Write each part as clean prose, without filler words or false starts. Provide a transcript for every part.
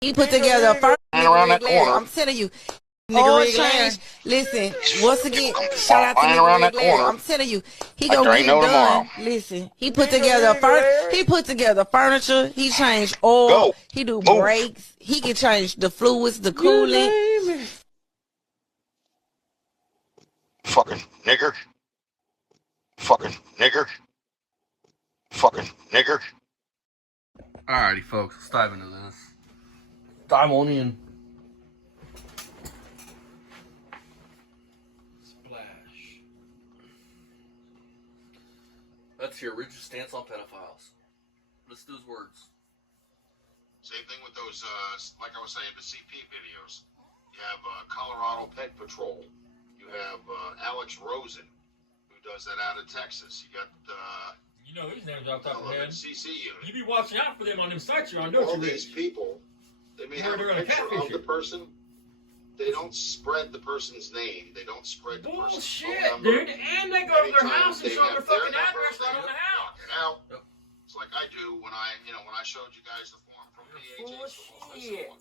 He put together a first around that corner. I'm telling you. Nigga change. Listen, once again, shout out to around that Larry. corner. I'm telling you, he Like gonna there get ain't it no done. tomorrow. Listen, he put together furniture. He changed oil. Go. He do Move. brakes. He can change the fluids, the coolant. Fucking nigger. Fucking nigger. Fucking nigger. Alrighty, folks, let's dive into this. Dive on in. Splash. Let's hear Richard's stance on pedophiles. Listen to his words. Same thing with those, like I was saying, the CP videos. You have Colorado Pet Patrol. You have Alex Rosen, who does that out of Texas. You got you know these names off the top of your head. CC unit. You be watching out for them on them sites you're on, All don't you, these Rich? people, they may have a picture of the person. They don't spread the person's name. They don't spread the person's phone number. Dude. And they go to their house and show their fucking address right on the house. Out. Yep. It's like I do when I showed you guys the form from PHA.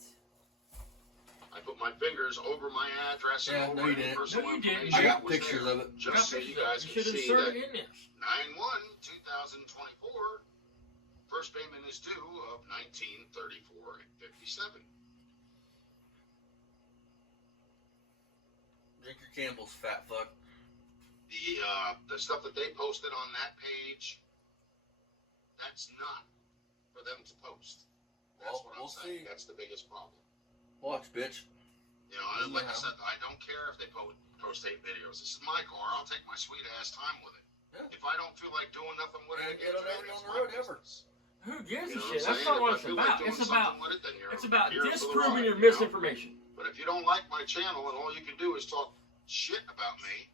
I put my fingers over my address and over any personal information. I got pictures of it. Just so you guys can see that 9/1/2024, first payment is due of $1934.57. Drink your Campbell's, fat fuck. The stuff that they posted on that page, that's not for them to post. That's what I'm saying. That's the biggest problem. Watch, bitch. You know, like I said, I don't care if they post 8 videos. This is my car. I'll take my sweet ass time with it. Yeah. If I don't feel like doing nothing with it, get on the road ever. Who gives a shit? That's not what it's about. It's about disproving your misinformation. But if you don't like my channel and all you can do is talk shit about me,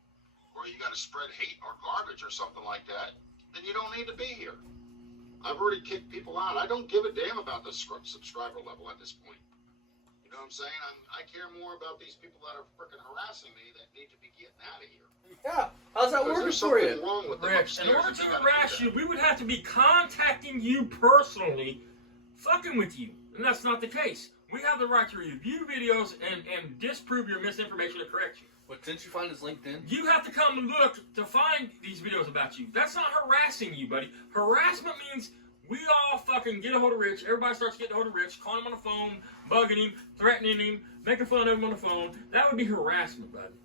or you got to spread hate or garbage or something like that, then you don't need to be here. I've already kicked people out. I don't give a damn about the subscriber level at this point. You know what I'm saying? I care more about these people that are freaking harassing me that need to be getting out of here. Yeah, how's that working for you? Wrong with Rich, in order to harass you, we would have to be contacting you personally, fucking with you. And that's not the case. We have the right to review videos and disprove your misinformation and correct you. But didn't you find his LinkedIn? You have to come and look to find these videos about you. That's not harassing you, buddy. Harassment means we all fucking get a hold of Rich. Everybody starts getting a hold of Rich, calling him on the phone, bugging him, threatening him, making fun of him on the phone. That would be harassment, buddy.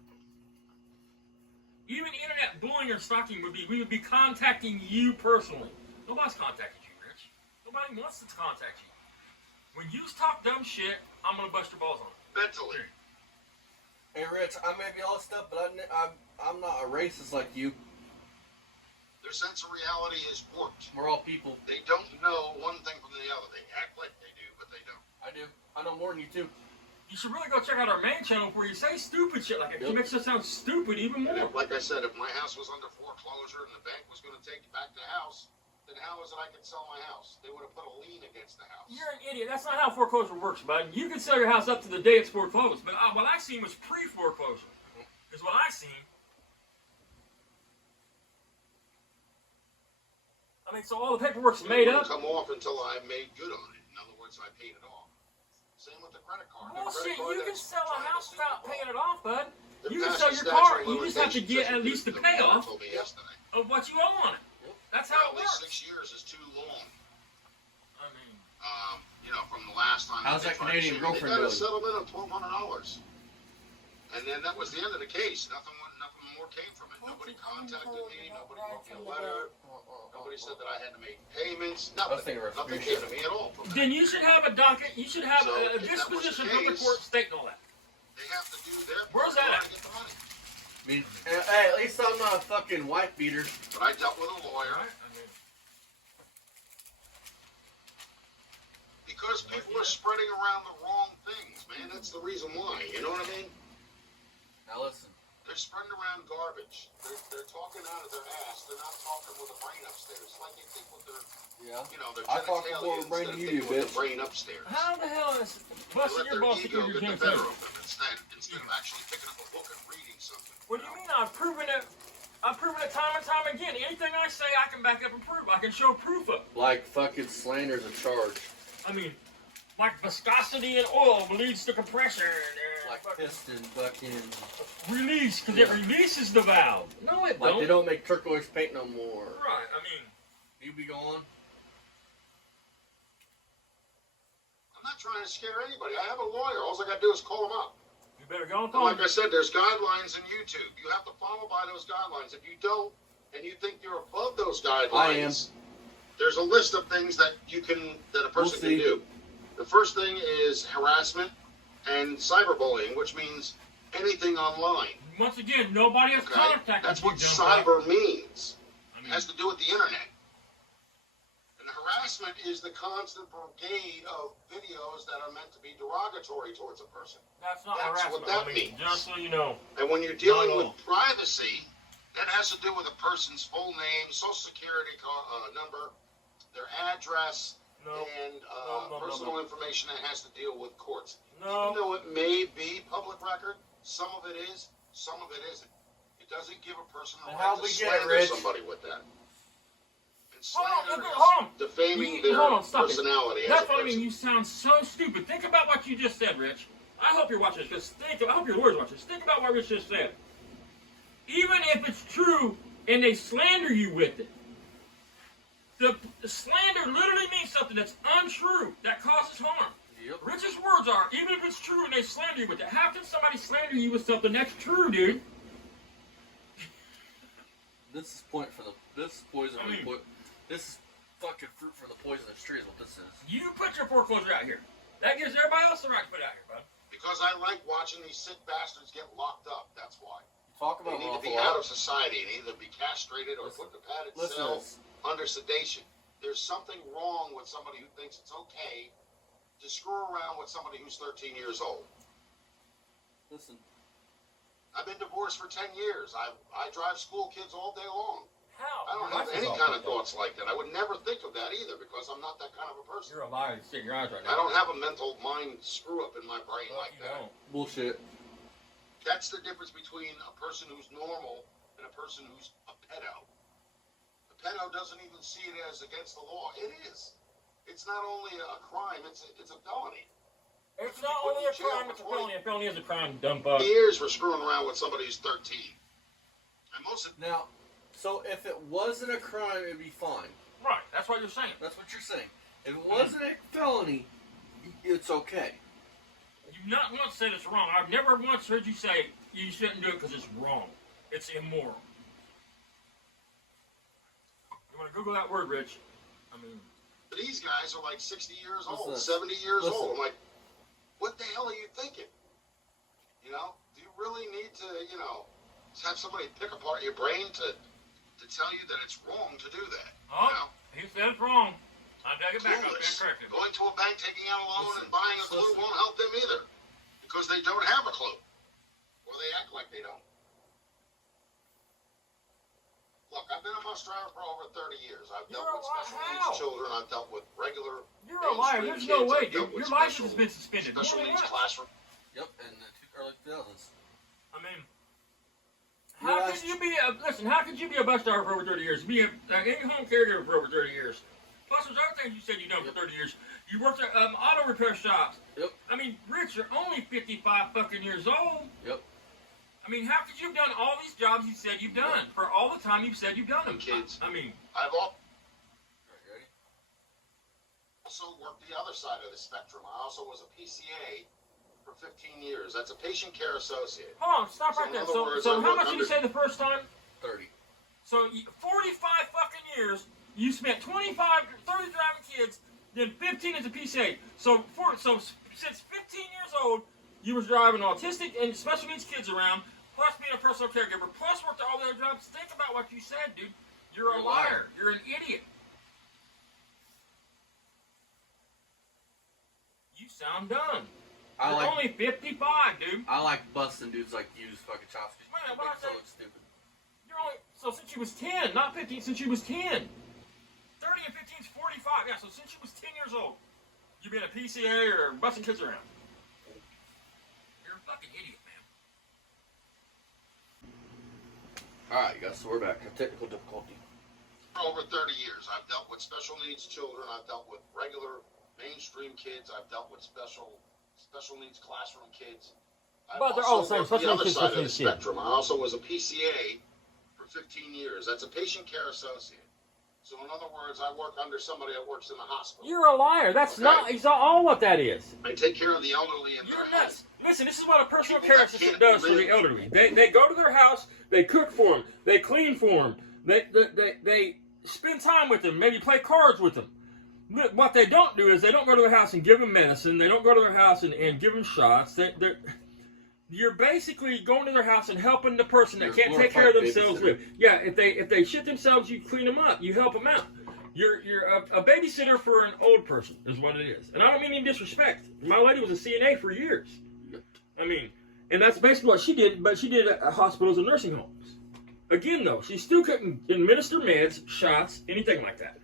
Even internet bullying or stalking we would be contacting you personally. Nobody's contacted you, Rich. Nobody wants to contact you. When you talk dumb shit, I'm gonna bust your balls on it. Mentally. Hey, Rich, I may be all stuff, but I'm not a racist like you. Their sense of reality is warped. We're all people. They don't know one thing from the other. They act like they do, but they don't. I do. I know more than you too. You should really go check out our main channel where you say stupid shit like it. It makes us sound stupid even more. And if, like I said, if my house was under foreclosure and the bank was going to take back the house, then how is it I could sell my house? They would have put a lien against the house. You're an idiot. That's not how foreclosure works, bud. You can sell your house up to the day it's foreclosed. But what I seen was pre-foreclosure. Is what I seen. I mean, so all the paperwork's made up. It wouldn't come off until I made good on it. In other words, I paid it off. Same with the credit card. Bullshit, you can sell a house without paying it off, bud. You can sell your car. You just have to get at least the payoff of what you owe on it. That's how it works. 6 years is too long. I mean, you know, from the last time. How's that Canadian girlfriend doing? They got a doing? settlement of $1,200, and then that was the end of the case. Nothing more came from it. Nobody contacted me. Nobody wrote me a letter. Nobody said that I had to make payments. Nothing came to me at all. Then you should have a docket. You should have a disposition from the court stating all that. They have to do their part. Where's that at? To get the money. I mean, hey, at least I'm not a fucking wife beater. But I dealt with a lawyer. Because people are spreading around the wrong things, man. That's the reason why. You know what I mean? Now listen. They're spreading around garbage. They're talking out of their ass. They're not talking with a brain upstairs. Like they think with their, their genitalia instead of thinking with the brain upstairs. How the hell is busting your balls to do your genitalia? Instead of actually picking up a book and reading something. What do you mean? I've proven it. I've proven it time and time again. Anything I say, I can back up and prove. I can show proof of. Like fucking slander's a charge. I mean, like viscosity in oil leads to compression. Like piston, fucking... Release, because it releases the valve. No, it Like don't. they don't make turquoise paint no more. Right, I mean... You be going? I'm not trying to scare anybody. I have a lawyer. All I got to do is call him up. You better go on And phone. like I said, there's guidelines in YouTube. You have to follow by those guidelines. If you don't, and you think you're above those guidelines, I am. There's a list of things that a person can do. The first thing is harassment and cyberbullying, which means anything online. Once again, nobody has Okay? contacted That's you, what dumb fuck. cyber means. I It mean, has to do with the internet. And harassment is the constant brigade of videos that are meant to be derogatory towards a person. that's not That's harassment. what that I mean, means. just so you know. And when you're dealing No. with privacy, that has to do with a person's full name, social security number, their address, No. and No. personal information that has to deal with courts. No. Even though it may be public record, some of it is, some of it isn't. It doesn't give a person a And right how to we get slander rich? somebody with that. And Hold on, slander hold on. is defaming their Hold on, stop it. personality as a That's what I person. mean. You sound so stupid. Think about what you just said, Rich. I hope you're watching this. I hope your lawyer's watching this. Think about what Rich just said. Even if it's true and they slander you with it, the slander literally means something that's untrue, that causes harm. Yep. Rich's words are, even if it's true and they slander you with it, how can somebody slander you with something that's true, dude? This is point for the. This is poison. I mean- This is fucking fruit for the poisonous tree. Is what this is. You put your foreclosure out here. That gives everybody else the right to put it out here, bud. Because I like watching these sick bastards get locked up, that's why. Talk They about need to awful be out lot. of society and either be castrated or put in a padded cell Listeners, under sedation. There's something wrong with somebody who thinks it's okay to screw around with somebody who's 13 years old. listen. I've been divorced for 10 years. I drive school kids all day long. How? I don't have any kind of thoughts like that. I would never think of that either because I'm not that kind of a person. You're a liar. You're your eyes right now. I don't have a mental mind screw up in my brain Fuck, like you that. don't. Bullshit. That's the difference between a person who's normal and a person who's a pedo. A pedo doesn't even see it as against the law. It is. It's not only a crime, it's a felony. It's not only a crime, it's a felony. A felony is a crime, dumb fuck. Years for screwing around with somebody who's 13. And most of Now, so if it wasn't a crime, it'd be fine. Right, that's what you're saying. That's what you're saying. If it wasn't a felony, it's okay. You've not once said it's wrong. I've never once heard you say you shouldn't do it because it's wrong. It's immoral. You want to Google that word, Rich? I mean, these guys are like 60 years old, Listen, 70 years listen. old. I'm like, what the hell are you thinking? You know, do you really need to, have somebody pick apart your brain to tell you that it's wrong to do that? oh, You know? he said it's wrong. I take it back up and Clueless. correct him. Going to a bank, taking out a loan, Listen, and buying a clue listen. won't help them either. Because they don't have a clue. Or they act like they don't. Look, I've been a bus driver for over 30 years. I've dealt You're with a liar. special How? needs children. I've dealt with regular You're a liar. mainstream There's no kids. way, I've dealt dude. with Your license special- has been suspended. Special More than needs once. classroom. Yep, in the early 2000s. I mean, how could you be how could you be a bus driver for over 30 years? Be an in-home caregiver for over 30 years? Plus, there's other things you said you've done for 30 years. You worked at auto repair shops. Yep. I mean, Rich, you're only 55 fucking years old. Yep. I mean, how could you have done all these jobs you said you've done for all the time you've said you've done them? Kids. I mean, I've Alright, you ready? also worked the other side of the spectrum. I also was a PCA for 15 years. That's a patient care associate. hold on, stop So right in there. other So, words, so I how worked much did you say the first time? 30. So 45 fucking years, you spent 30 driving kids, then 15 as a PCA. So since 15 years old, you was driving autistic and special needs kids around, plus being a personal caregiver, plus worked all the other jobs. Think about what you said, dude. You're a liar. You're an idiot. You sound dumb. I You're like only 55, dude. I like busting dudes like you who's fucking chops. Man, what I say? look stupid. You're only since you was 10, not 15. Since you was 10, 30 and 15 is 45. Yeah, so since you was 10 years old, you been a PCA or busting kids around. You're a fucking idiot, man. Alright, guys, so we're back. A technical difficulty. For over 30 years, I've dealt with special needs children. I've dealt with regular mainstream kids. I've dealt with special needs classroom kids. I've But they're all the also same. worked the Special other needs kids, side of special the needs kids. spectrum. I also was a PCA for 15 years. That's a patient care associate. So in other words, I work under somebody that works in the hospital. You're a liar. That's not. It's not all what that is. I take care of the elderly in You're their nuts. home. Listen, this is what a personal People care that assistant can't does for the live. elderly. They go to their house, they cook for them, they clean for them, they spend time with them, maybe play cards with them. But what they don't do is they don't go to their house and give them medicine. They don't go to their house and give them shots. You're basically going to their house and helping the person that can't take care of themselves live. Yeah, if they shit themselves, you clean them up. You help them out. You're a babysitter for an old person is what it is. And I don't mean any disrespect. My lady was a CNA for years. I mean, and that's basically what she did, but she did it at hospitals and nursing homes. Again, though, she still couldn't administer meds, shots, anything like that.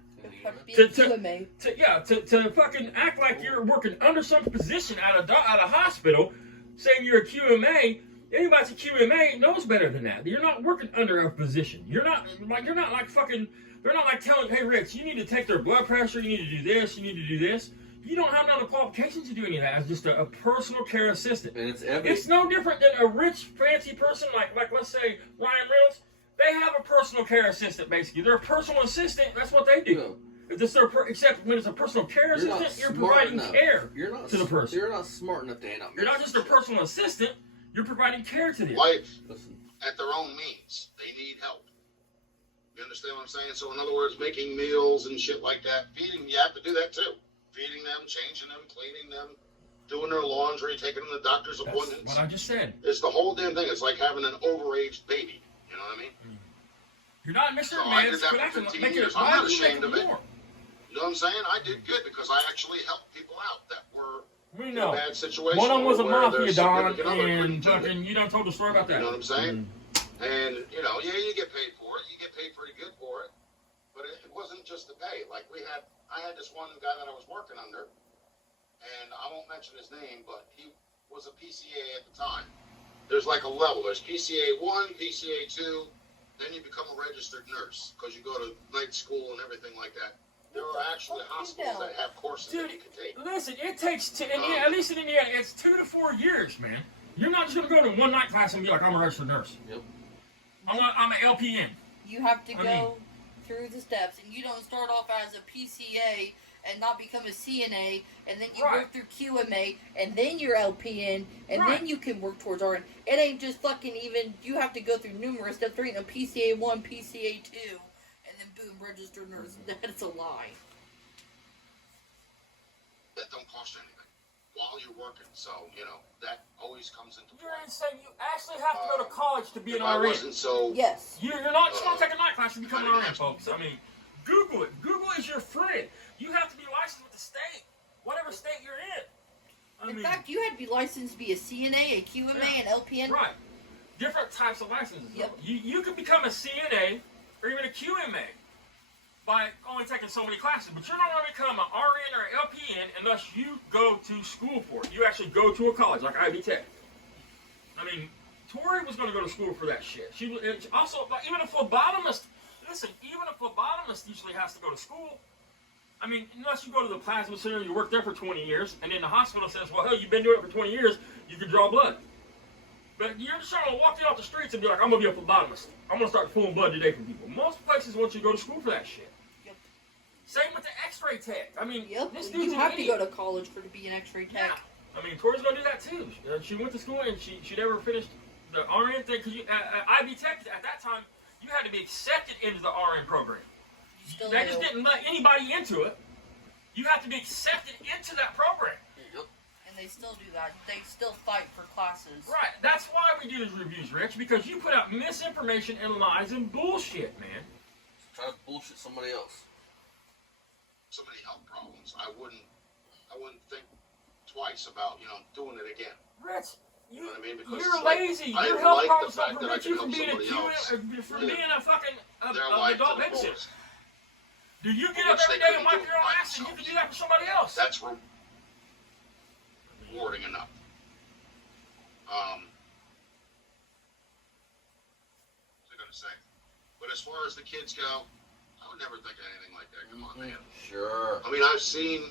To fucking act like you're working under some position at a hospital, saying you're a QMA. Anybody's a QMA knows better than that. You're not working under a position. You're not like fucking. They're not like telling, hey, Rich, you need to take their blood pressure. You need to do this. You need to do this. You don't have none of the qualifications to do any of that as just a personal care assistant. And it's evident. It's no different than a rich, fancy person like let's say Ryan Reynolds. They have a personal care assistant, basically. They're a personal assistant. That's what they do. No. Except when it's a personal care assistant, you're providing care to the person. You're not smart enough to handle it. You're not just a personal assistant. You're providing care to them. Life at their own means. They need help. You understand what I'm saying? So in other words, making meals and shit like that, feeding, you have to do that too. Feeding them, changing them, cleaning them, doing their laundry, taking them to doctor's appointments. That's what I just said. It's the whole damn thing. It's like having an overaged baby. You know what I mean? You're not Mr. So I Meds, did that but I for can 15 make years. it. I'm Why not do you make ashamed it of it. more? You know what I'm saying? I did good because I actually helped people out that were We in know. a bad situation. One of them was a or where their mafia don, significant other couldn't and do it. fucking, you done told the story about that. You know what I'm saying? And, you know, yeah, you get paid for it. You get paid pretty good for it. But it wasn't just the pay. Like, I had this one guy that I was working under, and I won't mention his name, but he was a PCA at the time. There's like a level. There's PCA 1, PCA 2, then you become a registered nurse because you go to night school and everything like that. There are actually hospitals that have courses that you can take. Listen, it takes, at least in Indiana, it's 2 to 4 years, man. You're not just going to go to one night class and be like, I'm a registered nurse. Yep. I'm an LPN. You have to go through the steps, and you don't start off as a PCA and not become a CNA, and then you work through QMA, and then you're LPN, and then you can work towards RN. It ain't just fucking even, you have to go through numerous steps. There ain't a PCA 1, PCA 2, and then boom, registered nurse. That's a lie. That don't cost you anything while you're working. So, you know, that always comes into play. You're saying you actually have to go to college to be an I RN. wasn't so... Yes. You're not just going to take a night class and become an RN, folks. I mean, Google it. Google is your friend. You have to be licensed with the state, whatever state you're in. In fact, you had to be licensed to be a CNA, a QMA, an LPN. Right. Different types of licenses. Yep. You could become a CNA or even a QMA by only taking so many classes, but you're not going to become an RN or an LPN unless you go to school for it. You actually go to a college like Ivy Tech. I mean, Tori was going to go to school for that shit. She also, even a phlebotomist. Listen, even a phlebotomist usually has to go to school. I mean, unless you go to the plasma center, you work there for 20 years, and then the hospital says, well, hell, you've been doing it for 20 years, you can draw blood. But you're just trying to walk in off the streets and be like, I'm going to be a phlebotomist. I'm going to start pulling blood today from people. Most places want you to go to school for that shit. Yep. Same with the x-ray tech. I mean, this dude's You an have to idiot. go to college to be an x-ray tech. Yeah. I mean, Tori's going to do that too. She went to school and she never finished the RN thing. Because Ivy Tech, at that time, you had to be accepted into the RN program. They just didn't let anybody into it. You have to be accepted into that program. Yep. And they still do that. They still fight for classes. Right. That's why we do these reviews, Rich, because you put out misinformation and lies and bullshit, man. Try to bullshit somebody else. So many health problems. I wouldn't think twice about, doing it again. Rich, You know what I mean? Because you're it's like, lazy. I Your health like problems the fact don't that I prevent can you from help being a somebody else from being a fucking their life adult to the babysitter. fullest. Do you get up Which every they day and couldn't wipe do your own by ass and you can themselves. do that for somebody else? That's rewarding enough. What was I going to say? But as far as the kids go, would never think of anything like that. Come on, man. Sure. I mean, I've seen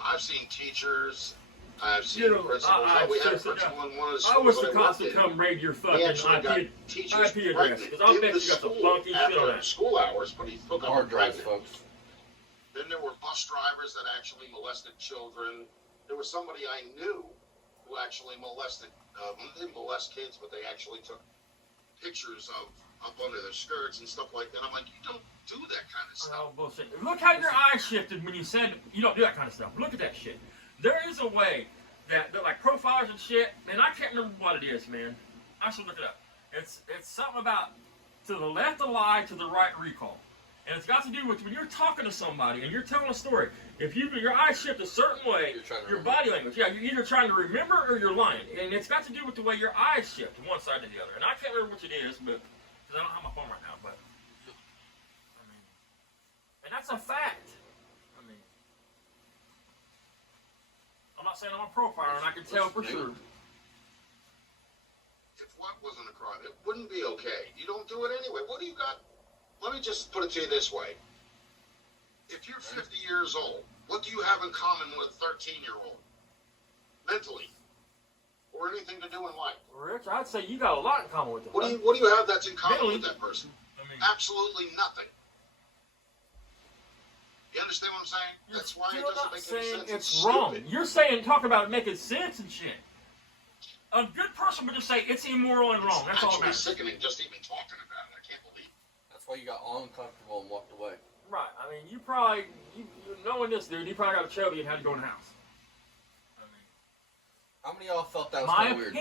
teachers. I've seen principals. We had a principal in one of the schools. I wish the that I cops worked would come raid your fucking He actually got IP teachers address, pregnant because I'll in bet the you got some school funky shit on after that. school hours, but he hooked up Hard with drives, pregnant. folks. Then there were bus drivers that actually molested children. There was somebody I knew who actually molested. They didn't molest kids, but they actually took pictures of up under their skirts and stuff like that. I'm like, you don't do that kind of stuff. Oh, bullshit. Look how your eyes shifted when you said you don't do that kind of stuff. Look at that shit. There is a way that like profilers and shit, man, I can't remember what it is, man. I should look it up. It's something about to the left a lie, to the right recall. And it's got to do with when you're talking to somebody and you're telling a story. If your eyes shift a certain way, your body language, yeah, you're either trying to remember or you're lying. And it's got to do with the way your eyes shift from one side to the other. And I can't remember which it is, but because I don't have my phone right now, but I mean, and that's a fact. I mean, I'm not saying I'm a profiler and I can tell for sure. If what wasn't a crime, it wouldn't be okay. You don't do it anyway. What do you got? Let me just put it to you this way. If you're 50 years old, what do you have in common with a 13-year-old? Mentally. Or anything to do in life? Rich, I'd say you got a lot in common with them. What do you have that's in common Mentally, with that person? I mean, absolutely nothing. You understand what I'm saying? That's why it doesn't make any sense. It's wrong. You're saying, talk about making sense and shit. A good person would just say it's immoral and wrong. That's all that matters. It's actually sickening just even talking about it. I can't believe it. That's why you got all uncomfortable and walked away. Right. I mean, you probably, knowing this dude, he probably got a chubby and had to go in the house. I mean, how many of y'all felt that was kind of weird?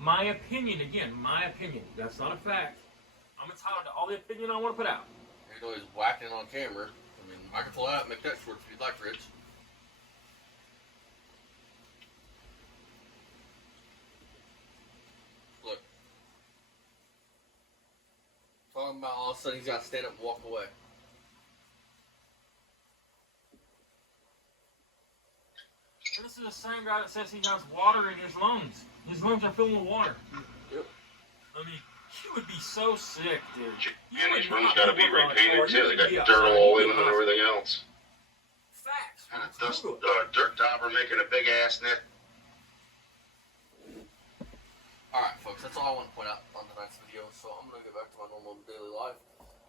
My opinion. That's not a fact. I'm entitled to all the opinion I want to put out. You know, he's whacking on camera. I mean, I can pull out, make that short if you'd like, Rich. Look. Talking about all of a sudden he's got to stand up and walk away. This is the same guy that says he has water in his lungs. His lungs are filled with water. Yep. I mean, he would be so sick, dude. And his room's got to be repainted too. They got dirt all in it and everything else. Facts. And a dirt dauber making a big ass net. Alright, folks, that's all I want to point out on tonight's video, so I'm going to get back to my normal daily life.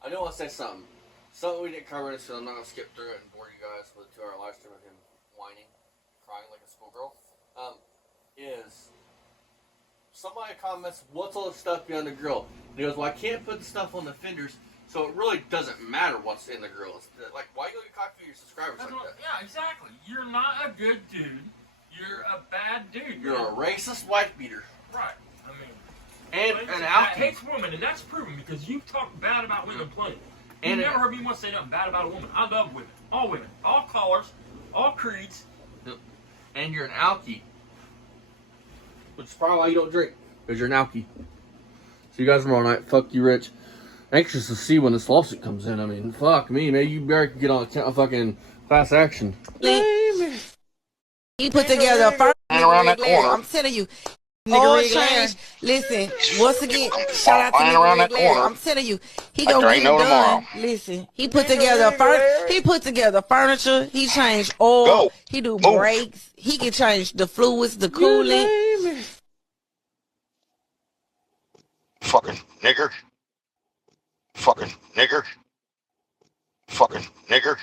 I do want to say something. Something we didn't cover, so I'm not going to skip through it and bore you guys with a 2-hour live stream of him whining, crying like a schoolgirl. Is somebody comments, what's all the stuff behind the grill? And he goes, well, I can't put the stuff on the fenders, so it really doesn't matter what's in the grill. It's like, why you get cocky for your subscribers like that? Yeah, exactly. You're not a good dude. You're a bad dude. You're a racist wife beater. Right. I mean, and an that alky. hates women, and that's proven because you've talked bad about women plenty. You And never heard me once say nothing bad about a woman. I love women. All women. All colors. All creeds. And you're an alky. Which is probably why you don't drink. Because you're an alky. See you guys tomorrow night. Fuck you, Rich. Anxious to see when this lawsuit comes in. I mean, fuck me. Maybe you better get on a fucking class action. He put together a first around that corner. I'm telling you. Nigga change. Listen, once again, shout out to around that nigga corner. I'm telling you, he gonna get it no done. tomorrow. Listen, he put together he put together furniture. He changed oil. Go. He do Move. brakes. He can change the fluids, the coolant. Fucking nigger. Fucking nigger. Fucking nigger.